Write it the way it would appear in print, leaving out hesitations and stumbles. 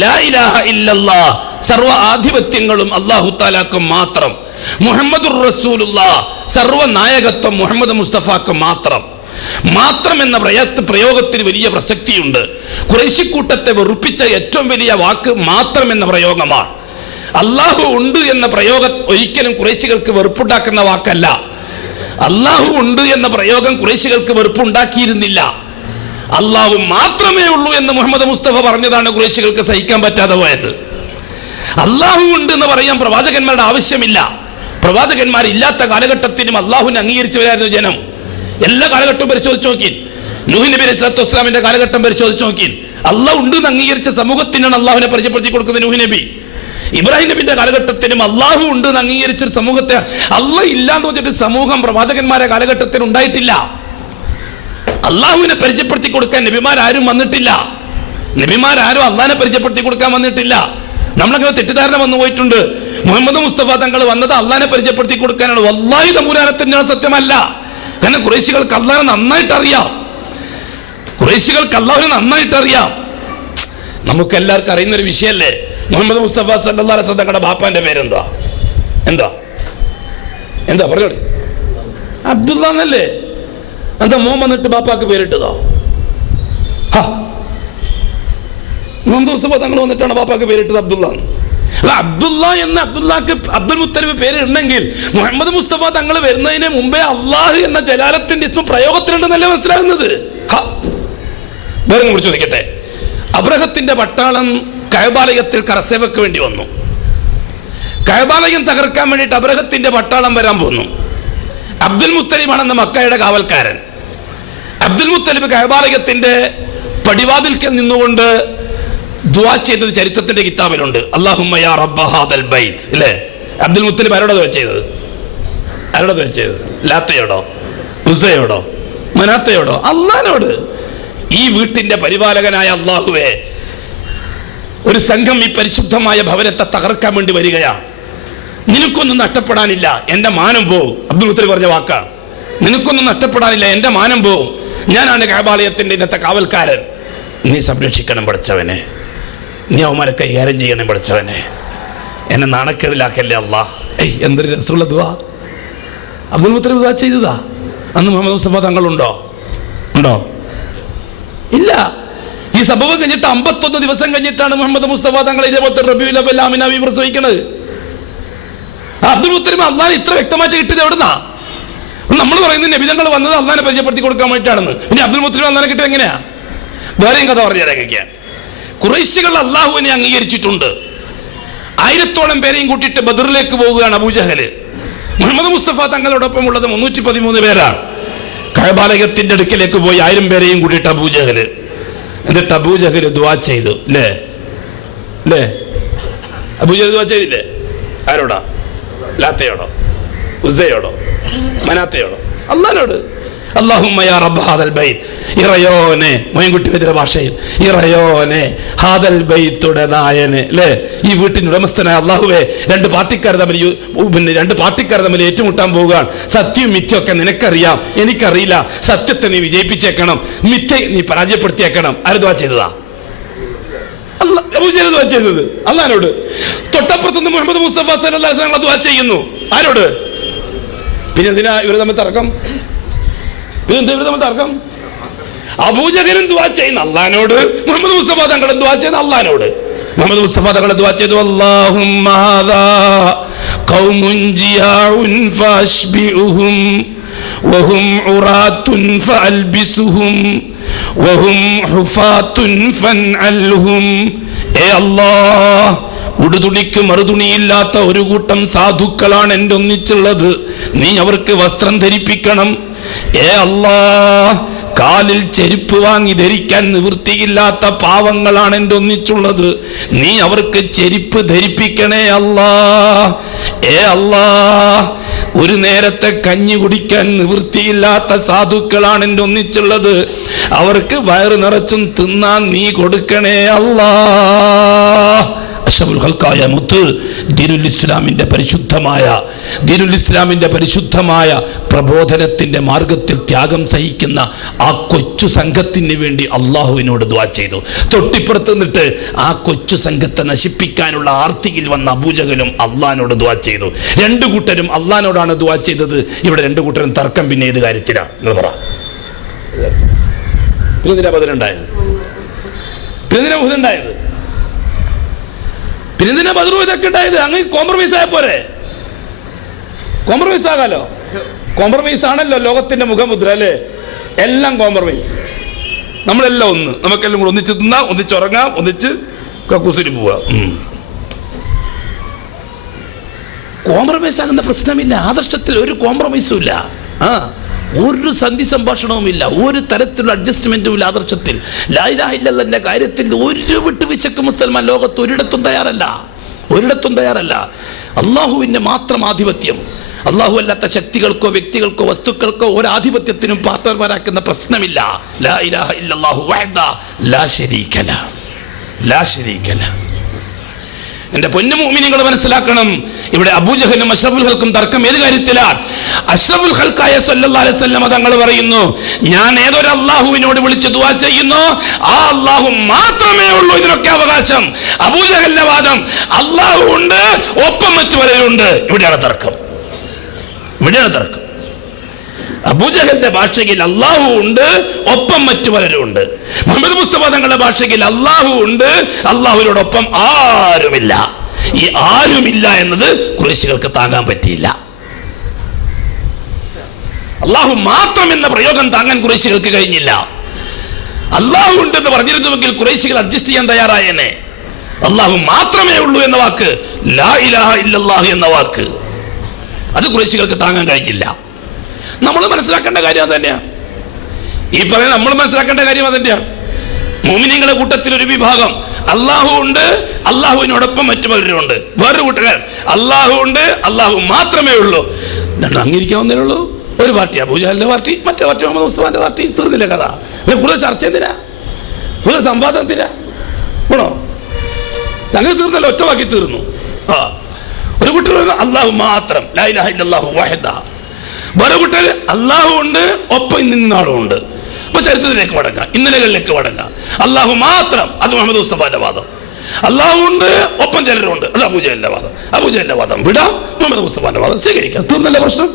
ലാ ഇലാഹ ഇല്ലല്ലാഹ്, സർവ ആധിപത്യങ്ങളും അല്ലാഹു തആലാക്ക് മാത്രം. മുഹമ്മദുർ റസൂലുള്ളാഹ്, സർവ നായകത്വം മുഹമ്മദ് മുസ്തഫാക്ക് മാത്രം. മാത്രം എന്ന പ്രയോഗത്തിന് വലിയ പ്രസക്തിയുണ്ട്. ഖുറൈശിക്കൂട്ടത്തെ വെറുപ്പിച്ച ഏറ്റവും വലിയ വാക്ക് മാത്രം എന്ന പ്രയോഗമാണ്. അള്ളാഹു ഉണ്ട് എന്ന പ്രയോഗം ഒരിക്കലും ഖുറൈശികൾക്ക് വെറുപ്പുണ്ടാക്കുന്ന വാക്കല്ല. അള്ളാഹു ഉണ്ട് എന്ന പ്രയോഗം ഖുറൈശികൾക്ക് വെറുപ്പുണ്ടാക്കിയിരുന്നില്ല. അള്ളാഹു മാത്രമേ ഉള്ളൂ എന്ന് മുഹമ്മദ് മുസ്തഫ പറഞ്ഞതാണ് ഖുറൈശികൾക്ക് സഹിക്കാൻ പറ്റാതെ പോയത്. അള്ളാഹു ഉണ്ട് എന്ന് പറയാൻ പ്രവാചകന്മാരുടെ ആവശ്യമില്ല. പ്രവാചകന്മാരില്ലാത്ത കാലഘട്ടത്തിനും അള്ളാഹുവിനെ അംഗീകരിച്ചു വരായിരുന്നു ജനം. എല്ലാ കാലഘട്ടവും പരിശോധിച്ച് നോക്കി. നൂഹ് നബി അലൈഹി സ്വലാത്തു വസ്സലാമിന്റെ കാലഘട്ടം പരിശോധിച്ച് നോക്കി. അള്ളാഹു ഉണ്ട് എന്ന് അംഗീകരിച്ച സമൂഹത്തിനാണ് അള്ളാഹുവിനെ പരിചയപ്പെടുത്തി കൊടുക്കുന്നത് നൂഹ് നബി. ഇബ്രാഹിം നബിന്റെ കാലഘട്ടത്തിനും അള്ളാഹു ഉണ്ട് എന്ന് അംഗീകരിച്ചൊരു സമൂഹത്തെ അള്ളാഹ് ഇല്ല എന്ന് വെച്ചിട്ട് സമൂഹം പ്രവാചകന്മാരുടെ കാലഘട്ടത്തിൽ ഉണ്ടായിട്ടില്ല. അള്ളാഹുവിനെ പരിചയപ്പെടുത്തി കൊടുക്കാൻ നബിമാരും വന്നിട്ടില്ല. നബിമാരും അള്ളാഹിനെ പരിചയപ്പെടുത്തി കൊടുക്കാൻ വന്നിട്ടില്ല. നമ്മളങ്ങനെ തെറ്റിദ്ധാരണ വന്നു പോയിട്ടുണ്ട്. മുഹമ്മദ് മുസ്തഫ തങ്ങൾ വന്നത് അള്ളാഹിനെ പരിചയപ്പെടുത്തി കൊടുക്കാനാണ്. വല്ലാഹി തമ്പുരാനത്തിനാണ്, സത്യമല്ല. കാരണം ഖുറൈശികൾക്ക് അള്ളാഹിനെ നന്നായിട്ട് അറിയാം. ഖുറൈശികൾക്ക് അള്ളാഹുവിനെ നന്നായിട്ട് അറിയാം. നമുക്ക് എല്ലാവർക്കും അറിയുന്ന ഒരു വിഷയല്ലേ മുഹമ്മദ് മുസ്തഫ സല്ലല്ലാഹു അലൈഹി വസല്ലം തങ്ങളുടെ ബാപ്പാന്റെ പേരെന്താ? എന്താ എന്താ പറഞ്ഞോളി? അബ്ദുള്ള എന്നല്ലേ? എന്താ മോൻ വന്നിട്ട് ബാപ്പാക്ക് പേരിട്ടതോ? മുഹമ്മദ് മുസ്തഫ തങ്ങൾ വന്നിട്ടാണ് ബാപ്പാക്ക് പേരിട്ടത് അബ്ദുള്ള. അബ്ദുള്ള എന്ന അബ്ദുള്ളക്ക് അബ്ദുൽ മുത്തലിബ് പേരുണ്ടെങ്കിൽ മുഹമ്മദ് മുസ്തഫ തങ്ങൾ വരുന്നതിന് മുമ്പേ അള്ളാഹു എന്ന ജലാലത്തിന്റെ ഇസ്മ പ്രയോഗത്തിലുണ്ടെന്നല്ലേ മനസ്സിലാകുന്നത്? വേറെ കുറിച്ച് ചോദിക്കട്ടെ. അബ്രഹത്തിന്റെ പട്ടാളം കഅബാലയത്തിൽ കരസേവക്ക് വേണ്ടി വന്നു. കഅബാലയം തകർക്കാൻ വേണ്ടിയിട്ട് അബ്രഹത്തിന്റെ പട്ടാളം വരാൻ പോന്നു. അബ്ദുൽ മുത്തലിബാണെന്ന മക്കയുടെ കാവൽക്കാരൻ. അബ്ദുൽ മുത്തലിബ് കഅബാലയത്തിന്റെ പടിവാതിൽക്കൽ നിന്നുകൊണ്ട് ദുആ ചെയ്തത് ചരിത്രത്തിന്റെ കിതാബിലുണ്ട്. അല്ലാഹുമ്മ യാ റബ്ബ ഹാദൽ ബൈത്ത്, അല്ലേ? അബ്ദുൽ മുത്തലിബ് ആരോടാ ദുആ ചെയ്തത്? ആരോടാ ദുആ ചെയ്തത്? ലാത്തയോടോ, ഉസ്സയോടോ, മനാത്തയോടോ? അല്ലാഹുവിനോട്. ഈ വീട്ടിന്റെ പരിപാലകനായ അല്ലാഹുവേ, ഒരു സംഘം ഈ പരിശുദ്ധമായ ഭവനത്തെ തകർക്കാൻ വേണ്ടി വരികയാണ്. നിനക്കൊന്നും നഷ്ടപ്പെടാനില്ല, എന്റെ മാനം പോവും. അബ്ദുൽ മുത്തലിബ് പറഞ്ഞ വാക്കാണ്. നിനക്കൊന്നും നഷ്ടപ്പെടാനില്ല, എന്റെ മാനം പോവും. ഞാനാണ് കഅബാലയത്തിന്റെ ഇന്നത്തെ കാവൽക്കാരൻ. നീ സംരക്ഷിക്കണം പഠിച്ചവനെ, നീ അവന്മാരെ കൈകാര്യം ചെയ്യണം പഠിച്ചവനെ, എന്നെ നാണക്കേടിലാക്കല്ലേ അല്ലാഹ്. എന്തൊരു രസമുള്ള ദുആ അബ്ദുൽ മുത്തലിബ് ദുആ ചെയ്തതാ. അന്ന് മുഹമ്മദ് മുസ്തഫ തങ്ങളുണ്ടോ? ഉണ്ടോ? ഇല്ല. ഈ സംഭവം കഴിഞ്ഞിട്ട് 51 ദിവസം കഴിഞ്ഞിട്ടാണ് മുഹമ്മദ് മുസ്തഫ തങ്ങൾ ഇതേപോലത്തെ റബീഉൽ അവ്വൽ ആമിനാവി പ്രസവിക്കുന്നത്. അബ്ദുൽ മുത്തലിബ് അള്ളാഹ് ഇത്ര വ്യക്തമായിട്ട് കിട്ടിയത് എവിടുന്നാ? നമ്മൾ പറയുന്നത് നബി തങ്ങൾ വന്നത് അള്ളാഹിനെ പരിചയപ്പെടുത്തി കൊടുക്കാൻ വേണ്ടിയിട്ടാണെന്ന്. പിന്നെ അബ്ദുൽ മുത്തലിബ് അള്ളാഹിനെ കിട്ടിയത് എങ്ങനെയാ? വേറെയും കഥ പറഞ്ഞുതരാൻ. ഖുറൈശികൾ അള്ളാഹുവിനെ അംഗീകരിച്ചിട്ടുണ്ട്. 1000ഓളം പേരെയും കൂട്ടിയിട്ട് ബദറിലേക്ക് പോവുകയാണ് അബൂജഹല്. മുഹമ്മദ് മുസ്തഫ തങ്ങളോടൊപ്പം ഉള്ളത് 313 പേരാണ്. കഅബാലയത്തിന്റെ അടുക്കലേക്ക് പോയി 1000 പേരെയും കൂട്ടിയിട്ട് അബൂജഹല്. എന്നിട്ട് അബൂജഹല് ദുആ ചെയ്തു. അല്ലേ? അല്ലേ? അബൂജഹൽ ദുആ ചെയ്തില്ലേ? ആരോടാ? ലാത്തയോടോ, ഉസ്സയോടോ, മനാത്തയോടോ? അല്ലാഹുവിനോട്. അല്ലാഹുമ്മ യാ റബ്ബ ഹാദൽ ബൈത്ത്, ഇറയോനെ, മോയൻകുട്ടി വൈദ്യരുടെ ഭാഷയിൽ, ഇറയോനെ, ഹാദൽ ബൈത്തുടെ നായനെ, അല്ലേ? ഈ വീട്ടിന് ഉടമസ്ഥനായ അല്ലാഹുവേ, രണ്ട് പാർട്ടിക്കാർ തമ്മിൽ ഏറ്റുമുട്ടാൻ പോവുകയാണ്. സത്യവും മിഥ്യൊക്കെ നിനക്കറിയാം, എനിക്കറിയില്ല. സത്യത്തെ നീ വിജയിപ്പിച്ചേക്കണം, മിഥ്യ നീ പരാജയപ്പെടുത്തിയേക്കണം. ആര് ദുആ ചെയ്തതാ? അബൂജഹൽ ദുആ ചെയ്തത് അല്ലാഹുവിനോട്. തൊട്ടപ്പുറത്തുനിന്ന് മുഹമ്മദ് മുസ്തഫ സല്ലല്ലാഹു അലൈഹി വസല്ലം ദുആ ചെയ്യുന്നു. ആരോട്? പിന്നെ എന്തിനാ ഇവർ തമ്മിൽ തർക്കം? തർക്കം? അബൂജഹലും ദുആ ചെയ്യുന്ന അല്ലാഹുവിനോട്, മുഹമ്മദ് മുസ്തഫ തങ്ങളും ദുആ ചെയ്യുന്ന അല്ലാഹുവിനോട്. മുഹമ്മദ് മുസ്തഫ തങ്ങൾ ദുആ ചെയ്തു, അല്ലാഹുമ്മ ഹാദാ ഖൗമുൻ ജിയാഉൻ ഫഅശ്ബിഉഹും വഹും ഉറാത്തുൻ ഫഅൽബിസുഹും വഹും ഹുഫാത്തുൻ ഫൻഅൽഹും. ഏ അല്ലാഹ്, ഉടുതുണിക്ക് മറുതുണിയില്ലാത്ത ഒരു കൂട്ടം സാധുക്കളാണ് എൻ്റെ ഒന്നിച്ചുള്ളത്. നീ അവർക്ക് വസ്ത്രം ധരിപ്പിക്കണം. ഏ അല്ലാഹ്, കാലിൽ ചെരുപ്പ് വാങ്ങി ധരിക്കാൻ നിവൃത്തിയില്ലാത്ത പാവങ്ങളാണ് എൻ്റെ ഒന്നിച്ചുള്ളത്. നീ അവർക്ക് ചെരുപ്പ് ധരിപ്പിക്കണേ അല്ലാഹ്. ഏ അല്ലാഹ്, ഒരു നേരത്തെ കഞ്ഞി കുടിക്കാൻ നിവൃത്തിയില്ലാത്ത സാധുക്കളാണ് എൻ്റെ ഒന്നിച്ചുള്ളത്. അവർക്ക് വയറ് നിറച്ചും തിന്നാൻ നീ കൊടുക്കണേ അല്ലാഹ്. അഷ്റഫുൽ ഖൽഖായ മുത്ത് ദീനുൽ ഇസ്ലാമിന്റെ പരിശുദ്ധമായ പ്രബോധനത്തിന്റെ മാർഗത്തിൽ ത്യാഗം സഹിക്കുന്ന ആ കൊച്ചു സംഘത്തിന് വേണ്ടി അള്ളാഹുവിനോട് ദുആ ചെയ്തു. തൊട്ടിപ്പുറത്ത് നിന്നിട്ട് ആ കൊച്ചു സംഘത്തെ നശിപ്പിക്കാനുള്ള ആർത്തിയിൽ വന്ന അബൂജഹലും അള്ളാഹിനോട് ദുആ ചെയ്തു. രണ്ടു കൂട്ടരും അള്ളാഹിനോടാണ് ദുആ ചെയ്തത്. ഇവിടെ രണ്ടു കൂട്ടരും തർക്കം പിന്നെ ഏത് കാര്യത്തിലാണ് നിങ്ങൾ പറ? പിന്നെന്തിനാ ബദറുണ്ടായത്? പിന്നെന്തിനാ ബദറും ഇതൊക്കെ ഉണ്ടായത്? അങ്ങ് കോംപ്രമൈസ് ആയ പോരെ? കോംപ്രമൈസ് ആകാലോ. കോംപ്രമൈസ് ആണല്ലോ ലോകത്തിന്റെ മുഖമുദ്ര അല്ലേ? എല്ലാം കോംപ്രമൈസ്. നമ്മളെല്ലാം ഒന്ന്, നമുക്കെല്ലാം കൂടെ ഒന്നിച്ച് തിന്നാം, ഒന്നിച്ചുറങ്ങാം, ഒന്നിച്ച് കക്കൂസിന് പോവാം. കോംപ്രമൈസ് ആകുന്ന പ്രശ്നമില്ല. ആദർശത്തിൽ ഒരു കോംപ്രമൈസും ഇല്ല. ഒരു സന്ധി സംഭാഷണവും ഇല്ല, ഒരു തരത്തിലുള്ള അഡ്ജസ്റ്റ്മെന്റും ഇല്ല ആദർശത്തിൽ. ലാ ഇലാഹ ഇല്ലല്ലാഹ്ന്റെ കാര്യത്തിൽ ഒരു വിട്ടുവീഴ്ചയ്ക്ക് മുസൽമാൻ ലോകത്ത് ഒരിടത്തും തയ്യാറല്ല. അള്ളാഹുവിന്റെ മാത്രം ആധിപത്യം. അള്ളാഹു അല്ലാത്ത ശക്തികൾക്കോ വ്യക്തികൾക്കോ വസ്തുക്കൾക്കോ ഒരാധിപത്യത്തിനും പാത്രന്മാരാക്കുന്ന പ്രശ്നമില്ല. ലാ ഇലാഹ ഇല്ലല്ലാഹു വഹ്ദഹു ലാ ശരീക ലഹു. എന്റെ പൊന്നു മുഅ്മിനീങ്ങൾ മനസ്സിലാക്കണം, ഇവിടെ അബൂജഹലും അഷ്റഫുൽ ഖൽക്കും തർക്കം ഏത് കാര്യത്തിലാണ്? അഷ്റഫുൽ ഖൽക്കായ സല്ലല്ലാഹു അലൈഹി വസല്ലം തങ്ങൾ പറയുന്നു, ഞാൻ ഏതൊരു അള്ളാഹുവിനോട് വിളിച്ച് ദുആ ചെയ്യുന്നു ആ അള്ളാഹു മാത്രമേ ഉള്ളൂ ഇതിനൊക്കെ അവകാശം. അബൂജഹലിന്റെ വാദം അള്ളാഹു ഉണ്ട്, ഒപ്പം മറ്റു പലരുണ്ട്. ഇവിടെയാണ് തർക്കം. അബൂജഹലിന്റെ ഭാഷയിൽ അള്ളാഹു ഉണ്ട്, ഒപ്പം മറ്റു പലരും ഉണ്ട്. മുഹമ്മദ് മുസ്തഫ തങ്ങളുടെ ഭാഷയിൽ അള്ളാഹു ഉണ്ട്, അള്ളാഹുവിനോടൊപ്പം ആരുമില്ല. ഈ ആരുമില്ല എന്നത് ഖുറൈശികൾക്ക് താങ്ങാൻ പറ്റിയില്ല. അള്ളാഹു മാത്രം എന്ന പ്രയോഗം താങ്ങാൻ ഖുറൈശികൾക്ക് കഴിഞ്ഞില്ല. അള്ളാഹു ഉണ്ടെന്ന് പറഞ്ഞിരുന്നുവെങ്കിൽ ഖുറൈശികൾ അഡ്ജസ്റ്റ് ചെയ്യാൻ തയ്യാറായേനെ. അള്ളാഹു മാത്രമേ ഉള്ളൂ എന്ന വാക്ക്, ലാ ഇലാഹ ഇല്ലല്ലാഹ് എന്ന വാക്ക്, അത് ഖുറൈശികൾക്ക് താങ്ങാൻ കഴിഞ്ഞില്ല. നമ്മൾ മനസ്സിലാക്കേണ്ട കാര്യം അത് തന്നെയാണ്. ഈ പറയുന്നത് നമ്മൾ മനസ്സിലാക്കേണ്ട കാര്യം അത് തന്നെയാണ്. മുഅ്മിനീങ്ങളുടെ കൂട്ടത്തിൽ ഒരു വിഭാഗം അള്ളാഹു ഉണ്ട്, അള്ളാഹുവിനോടൊപ്പം മറ്റു പലരും ഉണ്ട്. വേറൊരു കൂട്ടുകാർ അള്ളാഹു ഉണ്ട്, അള്ളാഹു മാത്രമേ ഉള്ളൂ. രണ്ടും അംഗീകരിക്കാവുന്നേ ഉള്ളൂ. ഒരു പാർട്ടി അബൂജഹലിന്റെ പാർട്ടി, മറ്റേ പാർട്ടി മുഹമ്മദ് മുസ്തഫാന്റെ പാർട്ടി. തീർന്നില്ല കഥ. കൂടുതൽ ചർച്ച എന്തിനാ? കൂടുതൽ സംവാദം എന്തിനാ? ആണോ? സംഗതി തീർന്നല്ലോ, ഒറ്റവാക്കി തീർന്നു. ഒരു കൂട്ടർ അള്ളാഹു മാത്രം, ലാ ഇലാഹ ഇല്ലല്ലാഹു വഹ്ദഹു. വേറെ കൂട്ടർ അള്ളാഹു ഉണ്ട്, ഒപ്പം നിന്നാളും ഉണ്ട്. അപ്പൊ ചരിത്രത്തിലേക്ക് മടങ്ങാം, ഇന്നലകളിലേക്ക് മടങ്ങാം. അള്ളാഹു മാത്രം, അത് മുഹമ്മദ് മുസ്തഫാന്റെ വാദം. അള്ളാഹു ഉണ്ട്, ഒപ്പം ചിലരുണ്ട്, അത് അബൂജഹലിന്റെ വാദം. അബൂജഹലിന്റെ വാദം വിടാം, മുഹമ്മദ് മുസ്തഫാന്റെ വാദം സ്വീകരിക്കാം. തീർന്നല്ലേ പ്രശ്നം?